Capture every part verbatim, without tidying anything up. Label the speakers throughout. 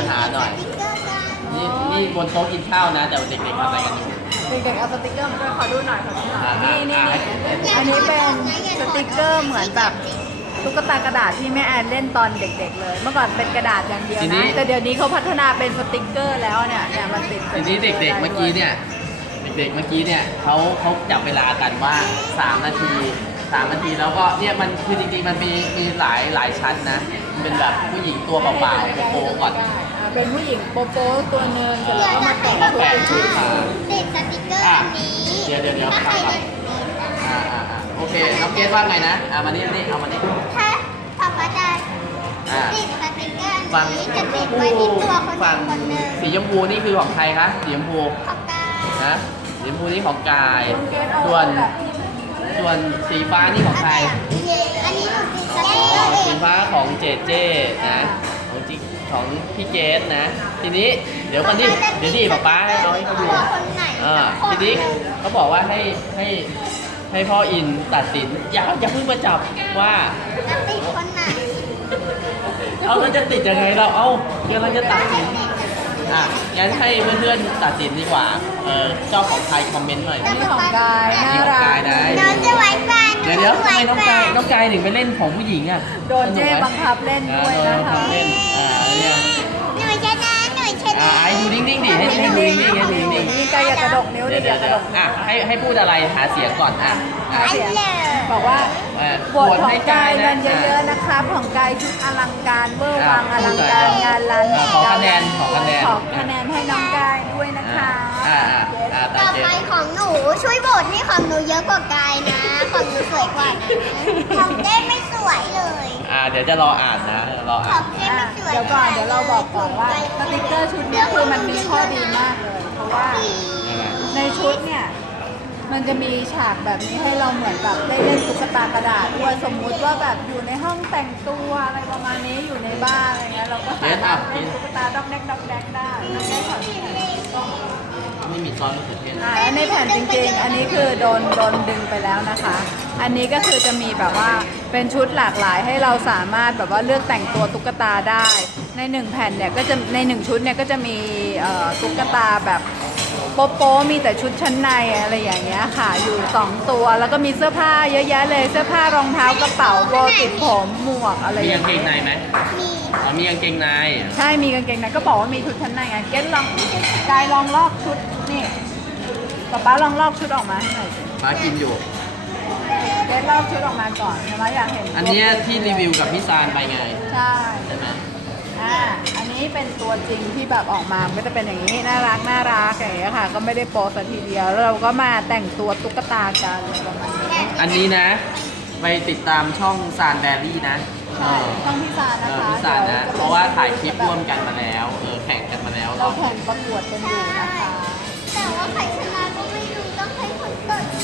Speaker 1: อาหารหน่อยนี่นี่บนโต๊ะกินข้าวนะแต่เด็กๆทำอะไรกันอยู่
Speaker 2: เด็กๆเอาสติกเกอร์มาด้วยขอดูหน่อยขอดูหน่อยนี่นี่
Speaker 1: อ่า
Speaker 2: อันนี้เป็นสติกเกอร์เหมือนแบบตุ๊กตากระดาษที่แม่แอนเล่นตอนเด็กๆเลยเมื่อก่อนเป็นกระดาษอย่างเดียวนะแต่เดี๋ยวนี้เขาพัฒนาเป็นสติกเกอร์แล้วเนี่ยเนี่ยมันติด
Speaker 1: ทีนี้เด็กๆเมื่อกี้เนี่ยเด็กๆเมื่อกี้เนี่ยเขาเขาจับเวลากันว่าสามนาทีสามนาทีแล้วก็เนี่ยมันคือจริงๆมันมีมีหลายหลายชั้นนะเป็นแบบผู้หญิงตัวเปล่าๆโป๊ะๆก่อน
Speaker 2: เป็นผู้หญิงโป๊ะๆตัวเนินเสร็จแล้วก็มาแต่งชุดเป็นชุดมา
Speaker 3: ติดสติกเกอร์อันนี้
Speaker 1: เดี๋ยวเดี๋ยวเดี๋ยวฟังก่อนอ่าอ่าอ่าโอเคน้องเกดว่าไงนะอ่ามานี่นี่เอามานี่
Speaker 3: ถ้าป๊าป๊าจะติดสติกเกอร์อันนี้จะติดไว้ที่ตัวคนหนึ่งคนหนึ่ง
Speaker 1: สีชมพูนี่คือของใครคะสีชมพู
Speaker 3: ของกาย
Speaker 1: นะสีชมพูนี่ของกายส่วนส่วนสีฟ้านี่ของใคร
Speaker 3: อันนี้หนูติดสติกเกอร์
Speaker 1: สีฟ้าของเจเจนะของจิของพี่เกดนะทีนี้เดี๋ยวก่อนดิเดี๋ยวดิป๊าป๊าให้เอาให้เขาดูอ่าทีนี้เขาบอกว่าให้ให้ให้พ่ออินตัดสินอย่าอย่าเพิ่งมาจับว่า
Speaker 3: จะติดคนไหน
Speaker 1: เอาแล้วจะติดยังไงเราเอาเดี๋ยวเราจะตัดสินอ่ะงั้นให้เพื่อนๆตัดสินดีกว่าเออเจ้าของใครคอมเมนต์หน่อย
Speaker 2: นี่ของกายน่ารัก
Speaker 3: น้องจะไว้ปาน
Speaker 1: เดี๋ยวเดี๋ยวทำไมน้องกายน้องกายถึงไปเล่นของผู้หญิงอ่ะ
Speaker 2: โดนเจ๊บังคับเล่นด้วยนะคะ
Speaker 1: เล่นอ่าเนี่ย
Speaker 3: หนูชนะหนูชนะ
Speaker 1: อ่าไอ้ดูนิ่งๆดิให้ให้ดูนิ่งๆให้ดูนิ่งๆ
Speaker 2: นี่กายอย่ากระดกนิ้วดิอย่ากระดก
Speaker 1: อ่ะให้ให้พูดอะไรหาเสียงก่อนอ่ะ
Speaker 2: หาเสียงบอกว่าบทของกายกันเยอะๆนะคะของกายชุดอลังการเวอร์วังอลังการงานล้าน
Speaker 1: ขอคะแนนขอคะแนน
Speaker 2: ขอคะแนนให้น้องกายด้วยนะคะ
Speaker 1: อ่าอ่า
Speaker 3: ต่อไปของหนูช่วยโบทให้ของหนูเยอะกว่ากายนะของหนูสวยกว่านะของเจ๊ไม่สวยเลย
Speaker 1: อ่าเดี๋ยวจะรออ่านนะรออ่าน
Speaker 2: เดี๋ยวก่อนเดี๋ยวเราบอกก่อนว่าสติกเกอร์ชุดนี้คือมันมีข้อดีมากเลยเพราะว่าในชุดเนี่ยมันจะมีฉากแบบนี้ให้เราเหมือนแบบได้เล่นตุ๊กตากระดาษด้วยสมมุติว่าแบบอยู่ในห้องแต่งตัวอะไรประมาณนี้อยู่ในบ้านอะไรเงี้ยเราก็สามารถเล่นตุ๊กตาดอกแดกดอกแดกได้ไม่ได้ขอที่
Speaker 1: ไม่มีซอสมะเขือเทศ
Speaker 2: อ่าในแผ่นจริงๆอันนี้คือโดนโดนดึงไปแล้วนะคะ อันนี้ก็คือจะมีแบบว่าเป็นชุดหลากหลายให้เราสามารถแบบว่าเลือกแต่งตัวตุ๊กตาได้ในหนึ่งแผ่นเนี่ยก็จะในหนึ่งชุดเนี่ยก็จะมีตุ๊กตาแบบโป๊โป๊มีแต่ชุดชั้นในอะไรอย่างเงี้ยค่ะอยู่สองตัวแล้วก็มีเสื้อผ้าเยอะแยะเลยเสื้อผ้ารองเท้ากระเป๋าโบติดผมหมวกอะไร
Speaker 1: มีกางเกงในไหม
Speaker 3: มี
Speaker 1: อ๋อมีกางเกงใน
Speaker 2: ใช่มีกางเกงในก็บอกว่ามีชุดชั้นในไงเก็ตลองกายลองลอกชุดนี่ป๊าป๊าลองลอกชุดออกมาให้หน่อยสิ
Speaker 1: ป๊ากินอยู่
Speaker 2: เก็ตลอกชุดออกมาก่อนใช่ไหมอยากเห็น
Speaker 1: อันนี้ที่รีวิวกับพี่ซานไปไง
Speaker 2: ใช่
Speaker 1: ใช่ไหม
Speaker 2: อ่าอันนี้เป็นตัวจริงที่แบบออกมาก็จะเป็นอย่างนี้น่ารักน่ารักอย่างเงี้ยค่ะก็ไม่ได้โปสักทีเดียวแล้วเราก็มาแต่งตัวตุ๊กตากันประมาณนี้
Speaker 1: อันนี้นะไปติดตามช่องซานแบรี่นะ
Speaker 2: ช่องพี่ซานนะคะ
Speaker 1: พี่ซานนะเพราะว่าถ่ายคลิปร่วมกันมาแล้วเออแข่งกันมาแล้ว
Speaker 2: เราแข่งประกวดกันอยู่นะคะ
Speaker 3: แต่ว่าใครชนะก็ไม่รู้ต้องให้คนกด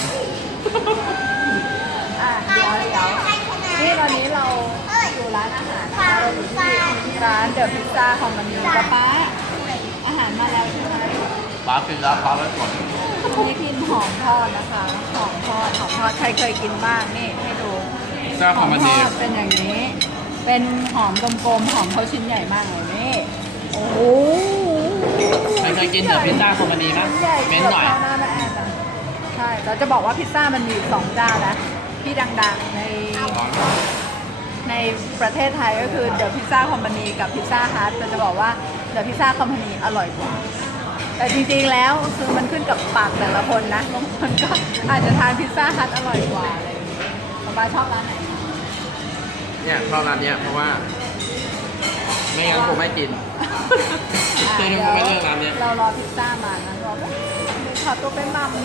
Speaker 2: อ่ะเดี๋ยวเดี๋ยวนี่ตอนนี้เราอยู่ร้านอาหารนะคะเราอยู่ที่ร้านเดอะพิซซ่าของมันนี้ป้าป้าอาหารมาแล้วใช่ไหม
Speaker 1: ป้ากินแล้วป้าไม่กด
Speaker 2: นี่กินหอมทอดนะคะหอมทอดหอมทอดใครเคยกินบ้างนี่ให้ดูหอมทอดเป็นอย่างนี้เป็นหอมกลมๆหอมเขาชิ้นใหญ่มากเลยนี่โอ้โห
Speaker 1: ใครเคยกินเดอะพิซซ่าของมันนี้มั้ยเม้นหน่อย
Speaker 2: ใช่เราจะบอกว่าพิซซ่ามันมีสองเจ้านะที่ดังๆในในประเทศไทยก็คือเดอะพิซซ่าคอมพานีกับพิซซ่าฮัทเราจะบอกว่าเดอะพิซซ่าคอมพานีอร่อยกว่าแต่จริงๆแล้วคือมันขึ้นกับปากแต่ละคนนะบางคนก็อาจจะทานพิซซ่าฮัทอร่อยกว่าอะไรอย่างเงี้ยป๊าป๊าชอบร้านไหน
Speaker 1: เนี่ยชอบร้านเนี้ยเพราะว่าไม่งั้นผมไม่กินเดี๋ยวไม่เลือกร้านเนี้ย
Speaker 2: เรารอพิซซ่ามานะรอขอตัวไปมัม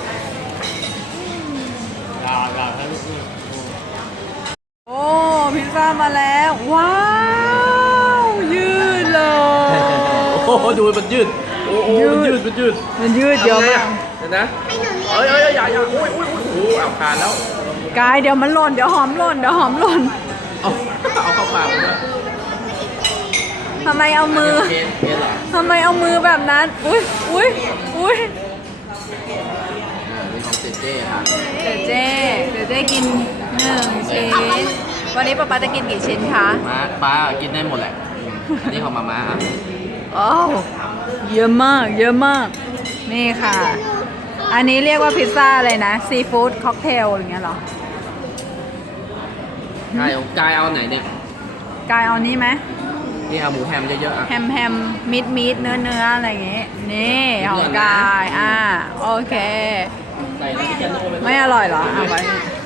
Speaker 1: รอรอให้ลูก
Speaker 2: โอ้พิซซ่ามาแล้วว้าวยืดเลย
Speaker 1: โอ้โหดูมันยืดโอ้โหมันยืดมันยืด
Speaker 2: มันยืดเยอะมาก
Speaker 1: เห็นนะเอ้ยเอ้ยอย่าอย่าโอ้ยโอ้ยโอ้โหเอาผ่านแล้ว
Speaker 2: กายเดี๋ยวมันหล่นเดี๋ยวหอมหล่นเดี๋ยวหอมหล่น
Speaker 1: เอาเอาเข้าปากเลย
Speaker 2: ทำไมเอามือทำไมเอามือแบบนั้นอุ้ยอุ้ยอุ้ย
Speaker 1: นี่ของเจเจ้ค่ะ
Speaker 2: เจเจ้เจเจ้กินหนึ่งชิ้นวันนี้ป๊าป๊าจะกินกี่ชิ้นคะ
Speaker 1: ม้าป้ากินได้หมดแหละอันนี้ของมาม่า
Speaker 2: อ้าวเยอะมากเยอะมาก นี่ค่ะ อันนี้เรียกว่าพิซซ่าอะไรนะซีฟู้ดค็อกเทลอย่างเงี้ยเหรอก
Speaker 1: ายเอากายเอาไหนเนี่ย
Speaker 2: กายเอานี้ไหม
Speaker 1: นี่เอาหมูแฮมเยอะๆอ่ะ
Speaker 2: แฮมแฮมมิดมิดเนื้อเนื้ออะไรอย่างงี้นี่ของกายอ่าโอเค
Speaker 1: ใส่น้ำพริกแกงโน่ไป
Speaker 2: ไม่อร่อยเหรอเอาไว้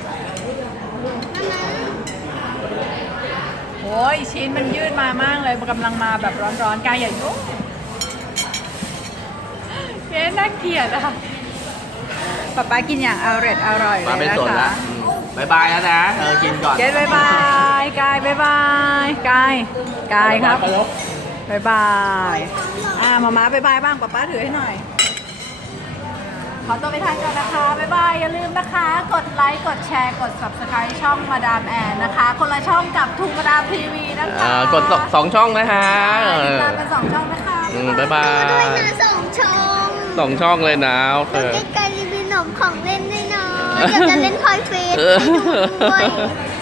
Speaker 2: โอ้ยชิ้นมันยืดมามากเลยกำลังมาแบบร้อนๆกายอย่ายุ่งเย้น่าเกลียดอ่ะป๊าป๊ากินอย่างอร่อยอร่อยเล
Speaker 1: มาย เป็น
Speaker 2: นะ
Speaker 1: สด
Speaker 2: คะ
Speaker 1: ละบายบายแล้วนะเออกินก่อน
Speaker 2: เกดบายบายกายบายบายกายกายครับ
Speaker 1: ไปแล้ว
Speaker 2: บายบายอ่ามาม้าบายบายบ้างป๊าป๊าถือให้หน่อยขอตัวไปทานก่อนนะคะบายบายอย่าลืมนะคะ กดไลค์กดแชร์กด ซับสไครบ์ ช่องมาดามแอนนะคะ คนละช่องกับทูมาดามทีวีนะคะ
Speaker 1: อ่ากดสองสองช่องนะคะเอ
Speaker 2: ติด
Speaker 1: อ
Speaker 2: ตามเป็นสองช่องนะคะ
Speaker 1: อืมบ๊ายบาย
Speaker 3: ด้วยนะสองชม
Speaker 1: สองช่องเลยนะโอเค
Speaker 3: แล้วใกล้ๆรีวิวขนมของเล่นด้วยนะเดี๋ยวจะเล่นพอยเฟสให้ดูด้วย